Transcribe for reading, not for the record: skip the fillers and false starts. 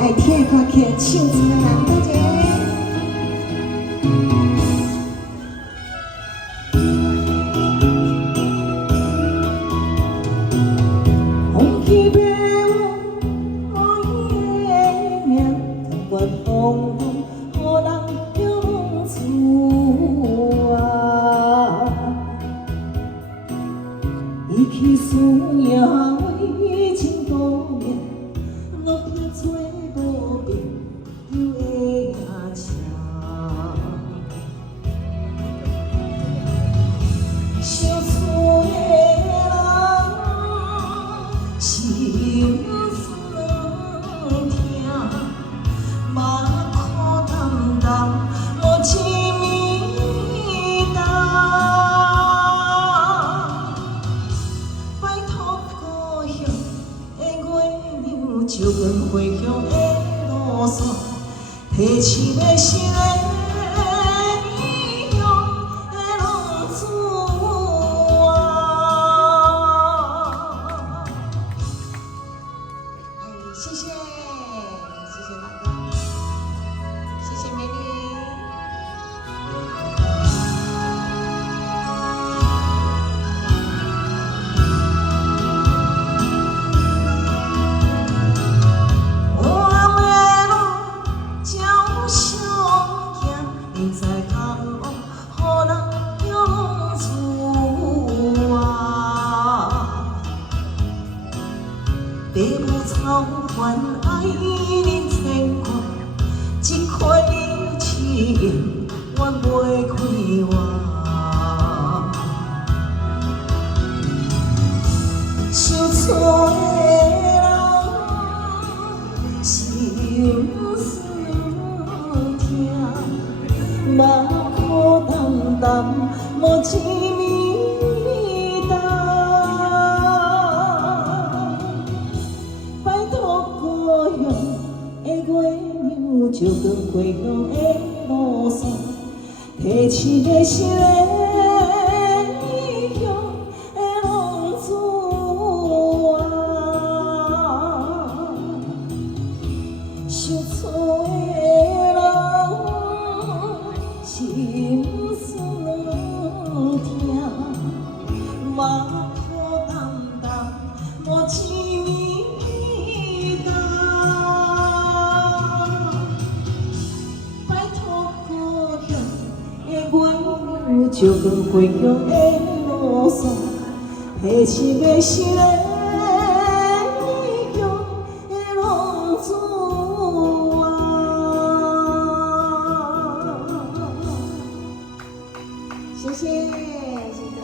爱听的歌曲，唱一个人，多谢。风起飘，我的命，我风风，予人用厝啊，伊去思念为情多年，落魄做无边有的野车。想厝的人心酸痛，目眶澹澹无一面重。拜托故乡的月亮，照阮回乡的路线，提起要心的。谢谢，谢谢大哥，谢谢美女。我的路照常行，你在江湖，予人用厝啊。父母操烦爱恁千块，一块你痴缘，我袂开我。想厝的人心酸痛，目眶澹澹无一面重。拜托故乡的月亮，照阮回乡的路线，提起个心的异乡的浪子啊，想厝的人心酸痛，目眶澹澹无一面重。拜托故乡的月亮，照阮回乡的路线，提起个心的异乡的浪子啊。谢谢，谢谢。